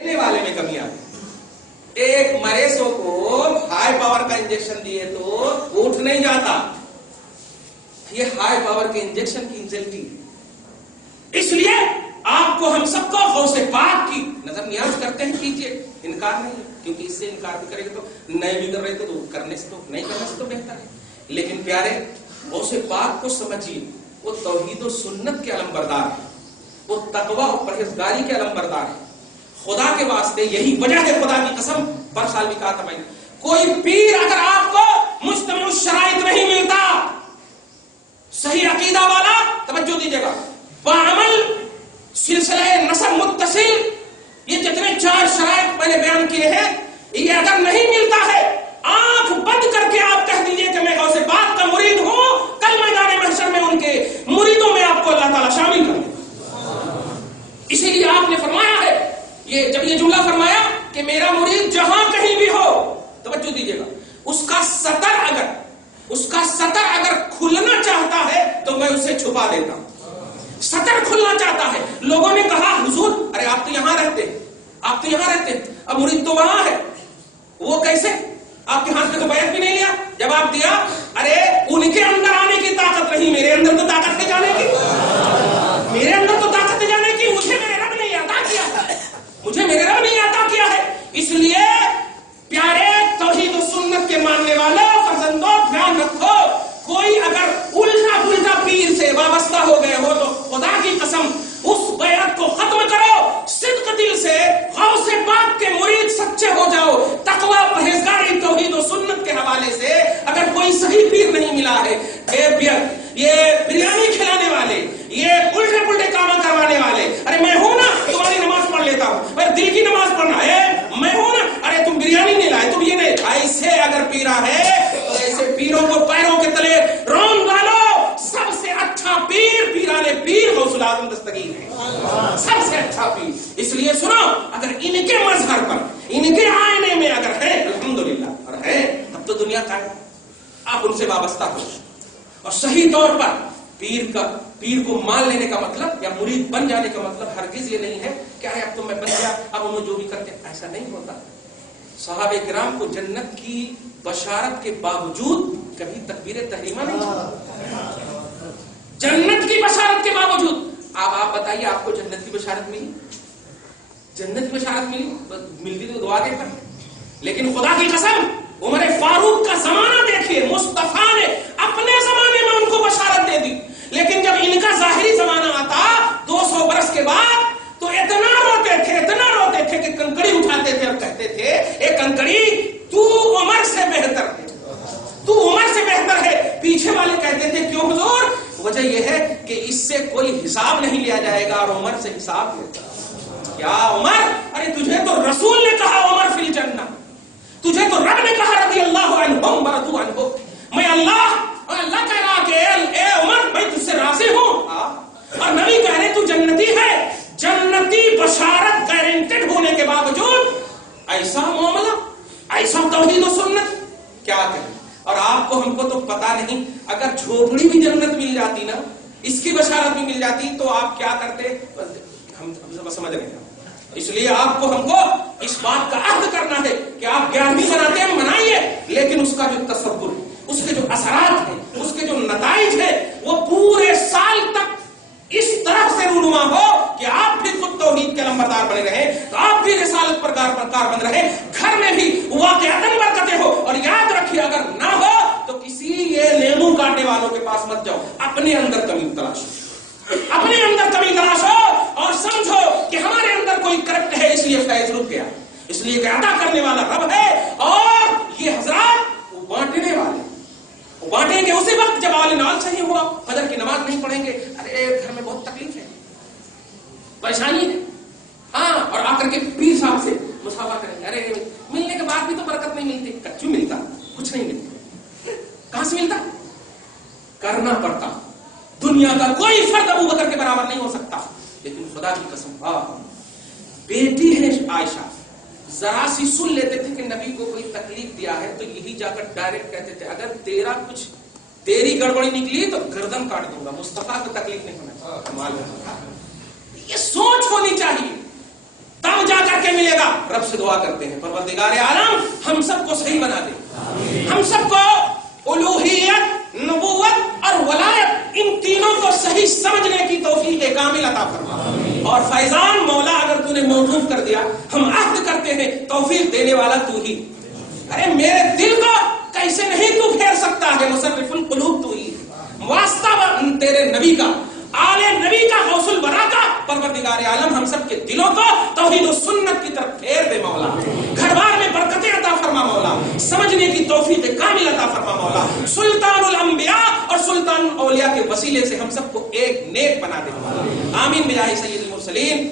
والے میں کمی آ گئی. ایک مریضوں کو ہائی پاور کا انجیکشن دیے تو اٹھ نہیں جاتا. یہ ہائی پاور کے انجیکشن کی انزلٹی ہے. اس لیے آپ کو ہم سب کو غوث پاک کی نظر نیاز کرتے ہیں کیجیے. انکار نہیں ہے, کیونکہ اس سے انکار بھی کرے گا تو نہیں بھی کر رہے تو کرنے سے تو نہیں کرنے سے تو بہتر ہے. لیکن پیارے غوث پاک کو سمجھیے, وہ توحید و سنت کے علم بردار ہے, وہ تقوی اور پرہیزگاری کے علم بردار ہے. خدا کے واسطے یہی وجہ ہے, خدا کی قسم پر سال بھی کہا تھا میں نے, کوئی پیر اگر آپ کو مجتمع الشرائط نہیں ملتا, صحیح عقیدہ والا, توجہ دیجیے گا, بعمل سلسلہ نسب متصل, یہ جتنے 4 شرائط میں نے بیان کیے ہیں, یہ اگر نہیں ملتا ہے, آنکھ بند کر کے آپ کہہ دیجئے کہ میں غوث پاک کا مرید ہوں, کل میدان محشر میں ان کے مریدوں میں آپ کو اللہ تعالیٰ شامل کر دے. اسی لیے آپ نے فرمایا ہے, یہ جب یہ جملہ فرمایا کہ میرا مرید جہاں کہیں بھی ہو, توجہ دیجیے گا, اس کا سطر اگر کھلنا چاہتا ہے تو میں اسے چھپا دیتا ہوں. سطر کھلنا چاہتا ہے. لوگوں نے کہا حضور ارے آپ تو یہاں رہتے ہیں, اب مرید تو وہاں ہے, وہ کیسے؟ آپ کے ہاتھ میں تو بیعت بھی نہیں لیا. جب آپ دیا, ارے ان کے اندر آنے کی طاقت نہیں, میرے اندر تو طاقت ہے جانے کی, میرے اندر تو طاقت ہے جانے کی. مجھے میرے رب نے عطا کیا ہے, مجھے میرے رب نے عطا کیا ہے. اس لیے پیارے توحید و سنت کے ماننے والوں فرزندوں, دھیان رکھو, کوئی اگر الٹا پلٹا پیر سے وابستہ ہو گئے ہو تو خدا کی قسم اس بیعت کو ختم کرو. صدق دل سے غوث پاک کے مرید سچے ہو جاؤ. تقوی, پرہیزگاری, توحید و سنت کے حوالے سے اگر کوئی صحیح پیر نہیں ملا ہے, یہ بریانی کھلانے والے, یہ الٹے پلٹے کام کروانے والے, ارے میں ہوں نا تمہاری نماز پڑھ لیتا ہوں, ارے دل کی نماز پڑھنا ہے, میں ہوں نا, ارے تم بریانی نہیں لائے, تم یہ نہیں, ایسے اگر پیرا ہے تو ایسے پیروں کو پیروں کے تلے رون ڈالو. سب سے اچھا پیر پیرانے پیر غوث العظم دستگیر ہے, سب سے اچھا پیر. اس لیے سنو, اگر ان کے مظہر پر, ان کے آئینے میں اگر ہے, الحمدللہ, اور ہے, تب تو دنیا کا ہے. آپ ان سے وابستہ ہو, اور صحیح طور پر پیر کو مان لینے کا مطلب یا مرید بن جانے کا مطلب ہرگز یہ نہیں ہے کہ اب تو میں بن گیا, اب انہوں جو بھی کرتے, ایسا نہیں ہوتا. صحابہ کرام کو جنت کی بشارت کے باوجود کبھی تکبیر تحریمہ نہیں چلا. جنت کی بشارت کے باوجود. اب آپ بتائیے, آپ کو جنت کی بشارت ملی, جنت کی بشارت ملتی تو دعا دیتا. لیکن خدا کی قسم عمر فاروق کا زمانہ دیکھیے, مصطفیٰ نے اپنے زمانے میں ان کو بشارت دے دی, لیکن جب ان کا ظاہری زمانہ آتا 200 برس کے بعد تو اتنا روتے تھے کہ کنکڑی اٹھاتے تھے اور کہتے تھے, اے کنکڑی تو عمر سے بہتر ہے, تو عمر سے بہتر ہے. پیچھے والے کہتے تھے کیوں حضور؟ وجہ یہ ہے کہ اس سے کوئی حساب نہیں لیا جائے گا اور عمر سے حساب لیتا. کیا عمر؟ ارے تجھے تو رسول نے کہا عمر فی الجنہ, تجھے تو رب نے کہا رضی اللہ عنہم ورضوا عنہ. میں اللہ کہہ رہا کہ اے عمر میں تجھ سے راضی ہوں, اور نبی کہہ رہے تو جنتی ہے. جنتی بشارت گارنٹیڈ ہونے کے باوجود ایسا معاملہ, ایسا توحید و سنت, کیا کہیں. اور آپ کو ہم کو تو پتا نہیں, اگر جھوپڑی بھی جنت مل جاتی نا, اس کی بشارت بھی مل جاتی تو آپ کیا کرتے, ہم سمجھ رہے ہیں. اس لیے آپ کو ہم کو اس بات کا عہد کرنا ہے کہ آپ 11ویں مناتے ہیں, منائیے, لیکن اس کا جو تصور ہے, اس کے جو اثرات ہیں, اس کے جو نتائج ہیں, وہ پورے سال تک اس طرح سے رونما ہو کہ آپ بھی خود توحید کے لمبردار بنے رہیں, آپ بھی رسالت پر کاربند رہیں, گھر میں بھی واقعتاً برکتیں ہو. اور یاد رکھیے, اگر نہ ہو تو کسی یہ نیمو کاٹنے والوں کے پاس مت جاؤ, اپنے اندر کمی تلاشو, اپنے اندر کمی تلاشو اور سمجھو کہ ہمارے اندر کوئی کرپٹ ہے, اس لیے فیض رک گیا, اس لیے کہ عطا کرنے والا رب ہے. اور یہ حضرات وہ بانٹنے والے, وہ بانٹیں گے اسی وقت جب آل نال صحیح ہوا, فجر کی نماز نہیں پڑھیں گے, ارے گھر میں بہت تکلیف ہے, پریشانی ہے, ہاں, اور آ کر کے پیر صاحب سے مسافہ کریں گے, ارے ملنے کے بعد بھی تو برکت نہیں ملتی. کچھ ملتا, کچھ نہیں ملتا, کہاں سے ملتا, کرنا پڑتا. دنیا کا کوئی فرد ابو بکر کے برابر نہیں ہو سکتا. لیکن خدا کی قسم, بیٹی ہے عائشہ, ذرا سی سن لیتے تھے کہ نبی کو کوئی تکلیف دیا ہے تو یہی جا کر ڈائریکٹ کہتے تھے, اگر تیری گڑبڑی نکلی تو گردن کاٹ دوں گا, مصطفیٰ کو تکلیف نہیں ہونا. کمال ہے, یہ سوچ ہونی چاہیے, تب جا کر کے کیسے ملے گا؟ رب سے دعا کرتے ہیں پروردگار عالم ہم سب کو صحیح بنا دے، ہم سب کو الوہیت، نبوت اور ولایت ان تینوں کو صحیح سمجھنے کی توفیق کامل عطا فرما۔ اور فیضان مولا اگر تو نے موقوف کر دیا، ہم عہد کرتے ہیں توفیق دینے والا تو ہی۔ ارے میرے دل کو کیسے نہیں تو پھیر سکتا ہے، مصرف القلوب تو ہی، واسطہ تیرے نبی کا، آل نبی کا، غوث الورا کا، پروردگار عالم ہم سب کے دلوں کو توحید و سنت کی طرف پھیر دے مولا، گھر بار میں برکتیں عطا فرما مولا، سمجھنے کی توفیق کامل عطا فرما مولا، سلطان الانبیاء اور سلطان الاولیاء کے وسیلے سے ہم سب کو ایک نیک بنا دے مولا، آمین بجاہ سید المرسلین۔